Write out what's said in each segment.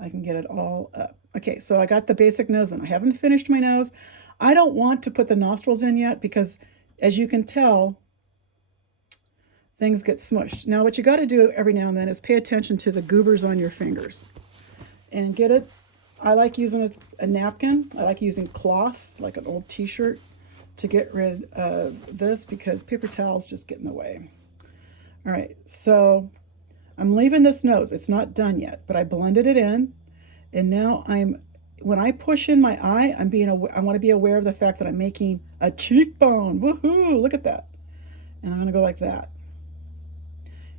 I can get it all up. Okay, so I got the basic nose in. I haven't finished my nose. I don't want to put the nostrils in yet because, as you can tell, things get smushed. Now, what you got to do every now and then is pay attention to the goobers on your fingers and get it. I like using a napkin. I like using cloth, like an old t-shirt, to get rid of this because paper towels just get in the way. All right, so I'm leaving this nose. It's not done yet, but I blended it in. And now when I push in my eye, I want to be aware of the fact that I'm making a cheekbone. Woohoo, look at that. And I'm going to go like that.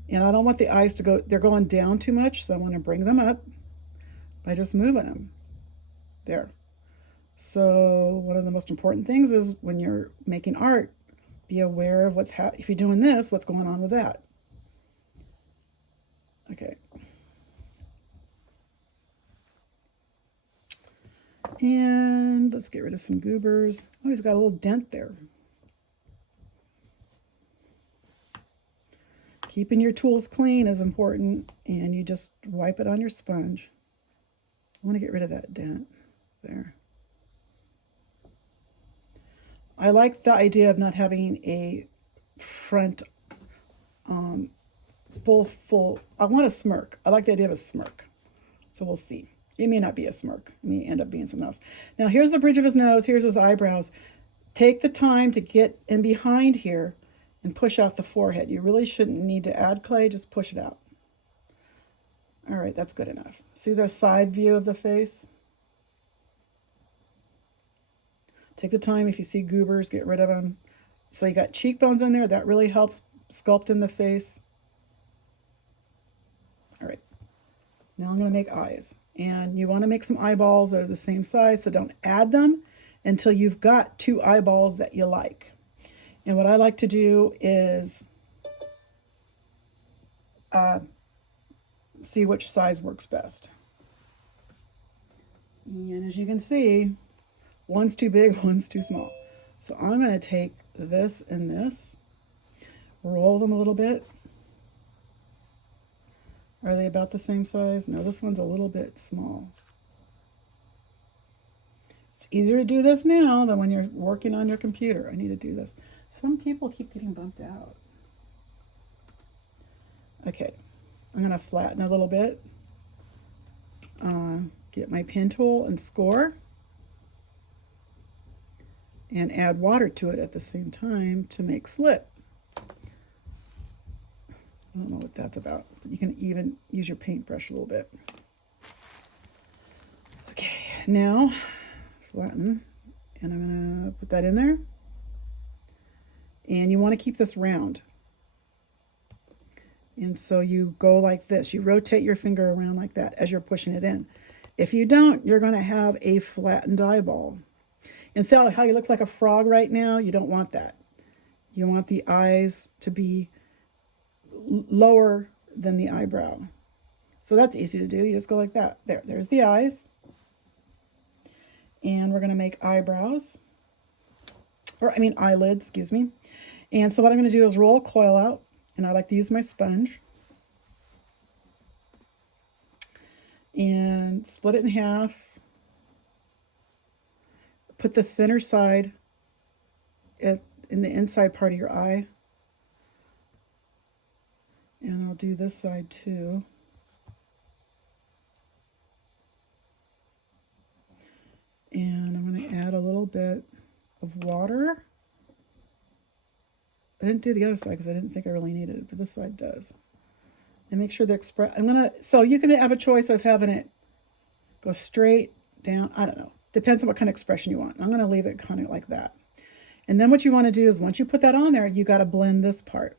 And I don't want the eyes to go, they're going down too much, so I want to bring them up by just moving them. There. So one of the most important things is when you're making art, be aware of if you're doing this, what's going on with that. Okay. And let's get rid of some goobers. Oh, he's got a little dent there. Keeping your tools clean is important, and you just wipe it on your sponge. I want to get rid of that dent there. I like the idea of not having a front full. I want a smirk. I like the idea of a smirk. So we'll see. It may not be a smirk. It may end up being something else. Now here's the bridge of his nose. Here's his eyebrows. Take the time to get in behind here and push out the forehead. You really shouldn't need to add clay. Just push it out. All right, that's good enough. See the side view of the face? Take the time. If you see goobers, get rid of them. So you got cheekbones in there. That really helps sculpt in the face. All right. Now I'm going to make eyes. And you want to make some eyeballs that are the same size, so don't add them until you've got 2 eyeballs that you like. And what I like to do is see which size works best. And as you can see, one's too big, one's too small. So I'm going to take this and this, roll them a little bit. Are they about the same size? No, this one's a little bit small. It's easier to do this now than when you're working on your computer. I need to do this. Some people keep getting bumped out. Okay, I'm going to flatten a little bit. Get my pen tool and score. And add water to it at the same time to make slip. I don't know what that's about. You can even use your paintbrush a little bit. Okay, now flatten, and I'm gonna put that in there. And you want to keep this round. And so you go like this. You rotate your finger around like that as you're pushing it in. If you don't, you're going to have a flattened eyeball. And see how he looks like a frog right now? You don't want that. You want the eyes to be lower than the eyebrow. So that's easy to do. You just go like that. There's the eyes. And we're going to make eyebrows. Eyelids, excuse me. And so what I'm going to do is roll a coil out. And I like to use my sponge. And split it in half. Put the thinner side in the inside part of your eye. And I'll do this side too. And I'm going to add a little bit of water. I didn't do the other side because I didn't think I really needed it, but this side does. And make sure so you can have a choice of having it go straight down. I don't know. Depends on what kind of expression you want. I'm going to leave it kind of like that. And then what you want to do is once you put that on there, you got to blend this part.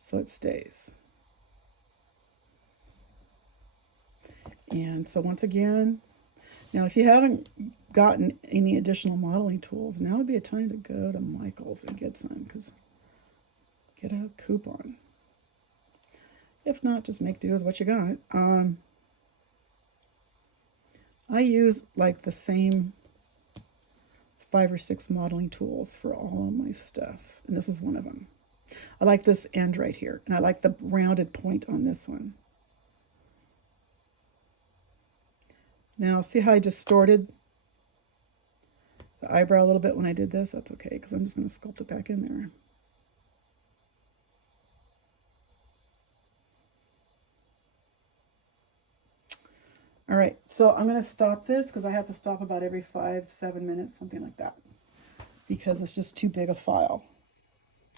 So it stays. And so once again, now if you haven't gotten any additional modeling tools, now would be a time to go to Michael's and get some, because get a coupon. If not, just make do with what you got. I use like the same 5 or 6 modeling tools for all of my stuff, and this is one of them. I like this end right here, and I like the rounded point on this one. Now, see how I distorted the eyebrow a little bit when I did this? That's okay, because I'm just going to sculpt it back in there. All right, so I'm going to stop this because I have to stop about every 5-7 minutes, something like that, because it's just too big a file.